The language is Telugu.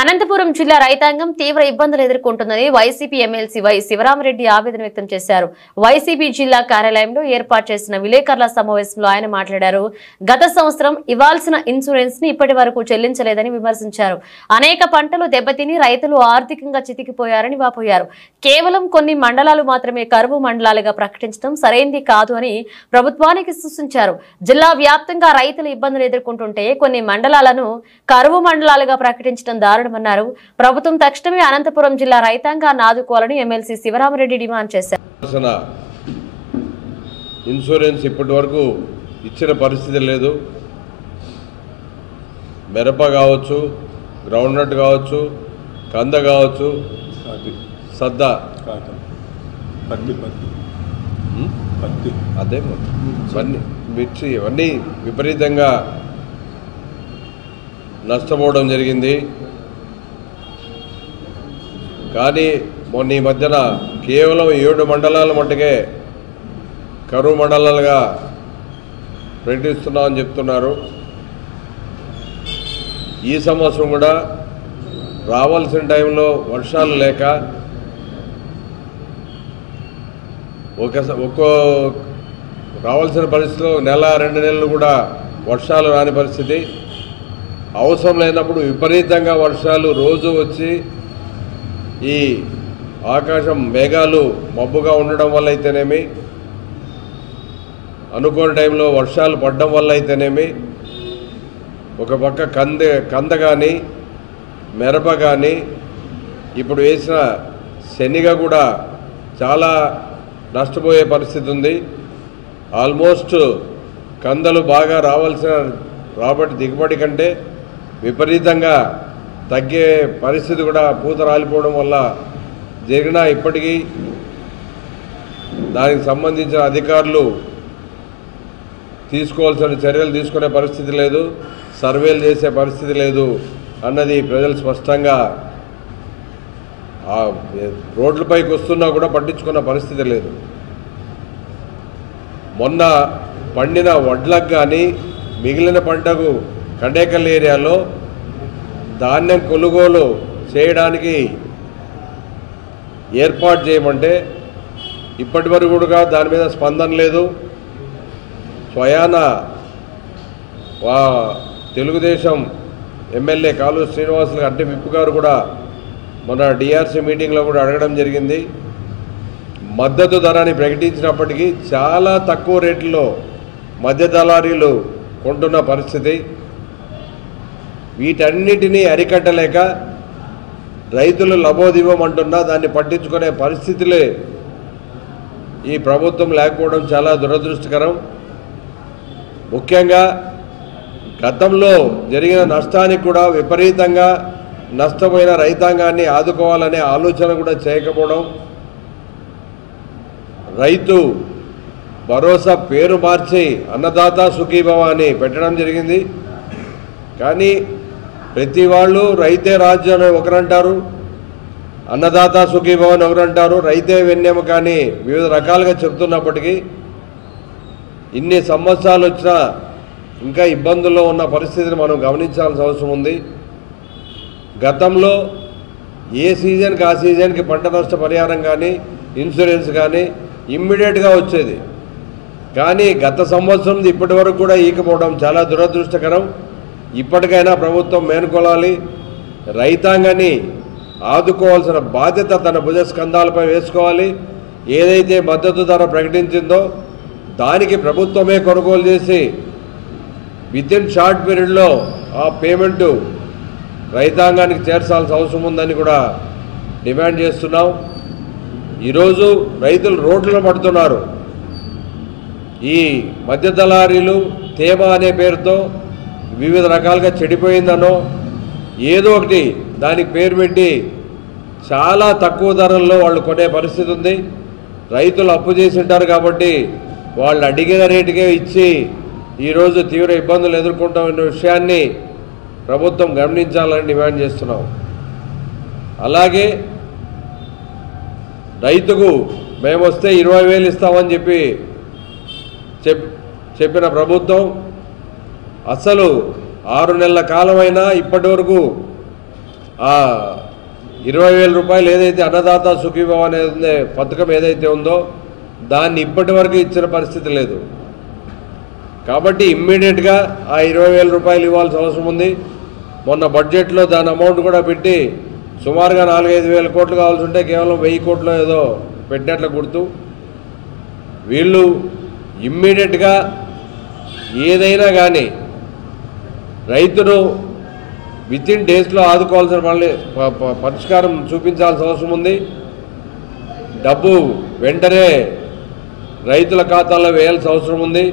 అనంతపురం జిల్లా రైతాంగం తీవ్ర ఇబ్బందులు ఎదుర్కొంటుందని వైసీపీ ఎమ్మెల్సీ వై శివరామరెడ్డి ఆవేదన వ్యక్తం చేశారు. వైసీపీ జిల్లా కార్యాలయంలో ఏర్పాటు చేసిన విలేకరుల సమావేశంలో ఆయన మాట్లాడారు. గత సంవత్సరం ఇవ్వాల్సిన ఇన్సూరెన్స్ ని ఇప్పటి వరకు చెల్లించలేదని విమర్శించారు. అనేక పంటలు దెబ్బతిని రైతులు ఆర్థికంగా చితికిపోయారని వాపోయారు. కేవలం కొన్ని మండలాలు మాత్రమే కరువు మండలాలుగా ప్రకటించడం సరైంది కాదు అని ప్రభుత్వానికి సూచించారు. జిల్లా వ్యాప్తంగా రైతులు ఇబ్బందులు ఎదుర్కొంటుంటే కొన్ని మండలాలను కరువు మండలాలుగా ప్రకటించడం దారుణమన్నారు. ప్రభుత్వం తక్షణమే అనంతపురం జిల్లా రైతాంగాన్ని ఆదుకోవాలని ఎమ్మెల్సీ శివరామరెడ్డి డిమాండ్ చేశారు. ఇన్సూరెన్స్ ఇప్పటి వరకు ఇచ్చిన పరిస్థితి లేదు. మిరప కావచ్చు, గ్రౌండ్ నట్ కావచ్చు, కంద కావచ్చు, సద్ద, అదే మిర్చి ఇవన్నీ విపరీతంగా నష్టపోవడం జరిగింది. కానీ మొన్న ఈ మధ్యన కేవలం 7 మండలాల మట్టుకే కరువు మండలాలుగా ప్రకటిస్తున్నామని చెప్తున్నారు. ఈ సంవత్సరం కూడా రావాల్సిన టైంలో వర్షాలు లేక ఒక్కో రావాల్సిన పరిస్థితిలో 1-2 నెలలు కూడా వర్షాలు రాని పరిస్థితి. అవసరం లేనప్పుడు విపరీతంగా వర్షాలు రోజు వచ్చి ఈ ఆకాశం మేఘాలు మబ్బుగా ఉండడం వల్ల అయితేనేమి, అనుకోని టైంలో వర్షాలు పడడం వల్ల అయితేనేమి, ఒక పక్క కంద కానీ మిరప కానీ ఇప్పుడు వేసిన శనగ కూడా చాలా నష్టపోయే పరిస్థితి ఉంది. ఆల్మోస్ట్ కందలు బాగా రావాల్సిన దిగుబడి కంటే విపరీతంగా తగ్గే పరిస్థితి కూడా పూత రాలిపోవడం వల్ల జరిగినా ఇప్పటికీ దానికి సంబంధించిన అధికారులు తీసుకోవాల్సిన చర్యలు తీసుకునే పరిస్థితి లేదు, సర్వేలు చేసే పరిస్థితి లేదు అన్నది ప్రజలు స్పష్టంగా రోడ్లపైకి వస్తున్నా కూడా పట్టించుకున్న పరిస్థితి లేదు. మొన్న పండిన వడ్లకు కానీ మిగిలిన పంటకు కండేకల్ ఏరియాలో ధాన్యం కొనుగోలు చేయడానికి ఏర్పాటు చేయమంటే ఇప్పటి వరకు కూడా దాని మీద స్పందన లేదు. స్వయాన తెలుగుదేశం ఎమ్మెల్యే కాలు శ్రీనివాసులు అంటే విప్పు గారు కూడా మన డిఆర్సీ మీటింగ్లో కూడా అడగడం జరిగింది. మద్దతు ధరని ప్రకటించినప్పటికీ చాలా తక్కువ రేట్లలో మధ్య దళారీలు కొంటున్న పరిస్థితి. వీటన్నిటినీ అరికట్టలేక రైతులు లబోదివ్వమంటున్నా దాన్ని పట్టించుకునే పరిస్థితులే ఈ ప్రభుత్వం లేకపోవడం చాలా దురదృష్టకరం. ముఖ్యంగా గతంలో జరిగిన నష్టానికి కూడా విపరీతంగా నష్టపోయిన రైతాంగాన్ని ఆదుకోవాలనే ఆలోచన కూడా చేయకపోవడం, రైతు భరోసా పేరు మార్చి అన్నదాత సుఖీభవ అని పెట్టడం జరిగింది. కానీ ప్రతి వాళ్ళు రైతే రాజు అని ఒకరంటారు, అన్నదాత సుఖీభవ అని ఒకరంటారు, రైతే వెన్నెము కానీ వివిధ రకాలుగా చెప్తున్నప్పటికీ ఇన్ని సంవత్సరాలు వచ్చినా ఇంకా ఇబ్బందుల్లో ఉన్న పరిస్థితిని మనం గమనించాల్సిన అవసరం ఉంది. గతంలో ఏ సీజన్కి ఆ సీజన్కి పంట నష్ట పరిహారం కానీ ఇన్సూరెన్స్ కానీ ఇమ్మీడియట్గా వచ్చేది. కానీ గత సంవత్సరం ఇప్పటి వరకు కూడా ఈకపోవడం చాలా దురదృష్టకరం. ఇప్పటికైనా ప్రభుత్వం మేనుకోవాలి, రైతాంగాన్ని ఆదుకోవాల్సిన బాధ్యత తన భుజస్కంధాలపై వేసుకోవాలి. ఏదైతే మద్దతు ధర ప్రకటించిందో దానికి ప్రభుత్వమే కొనుగోలు చేసి వితిన్ షార్ట్ పీరియడ్లో ఆ పేమెంటు రైతాంగానికి చేర్చాల్సిన అవసరం ఉందని కూడా డిమాండ్ చేస్తున్నాం. ఈరోజు రైతులు రోడ్లలో పడుతున్నారు. ఈ మధ్య దళారీలు తేమ అనే పేరుతో వివిధ రకాలుగా చెడిపోయిందనో ఏదో ఒకటి దానికి పేరు పెట్టి చాలా తక్కువ ధరల్లో వాళ్ళు కొనే పరిస్థితి ఉంది. రైతులు అప్పు చేసి ఉంటారు కాబట్టి వాళ్ళు అడిగిన రేటుకే ఇచ్చి ఈరోజు తీవ్ర ఇబ్బందులు ఎదుర్కొంటామన్న విషయాన్ని ప్రభుత్వం గమనించాలని డిమాండ్ చేస్తున్నాం. అలాగే రైతుకు మేము వస్తే 20,000 ఇస్తామని చెప్పిన ప్రభుత్వం అసలు 6 నెలల కాలమైనా ఇప్పటి వరకు ఆ 20,000 రూపాయలు ఏదైతే అన్నదాత సుఖీభవ అనే పథకం ఏదైతే ఉందో దాన్ని ఇప్పటి వరకు ఇచ్చిన పరిస్థితి లేదు. కాబట్టి ఇమ్మీడియట్గా ఆ 20,000 రూపాయలు ఇవ్వాల్సిన అవసరం ఉంది. మొన్న బడ్జెట్లో దాని అమౌంట్ కూడా పెట్టి సుమారుగా 4-5 వేల కోట్లు కావాల్సి ఉంటే కేవలం 1000 కోట్లు ఏదో పెట్టినట్లు గుర్తు. వీళ్ళు ఇమ్మీడియట్గా ఏదైనా కానీ రైతును వితిన్ డేస్లో ఆదుకోవాల్సిన పరిష్కారం చూపించాల్సిన అవసరం ఉంది. డబ్బు వెంటనే రైతుల ఖాతాల్లో వేయాల్సిన అవసరం ఉంది.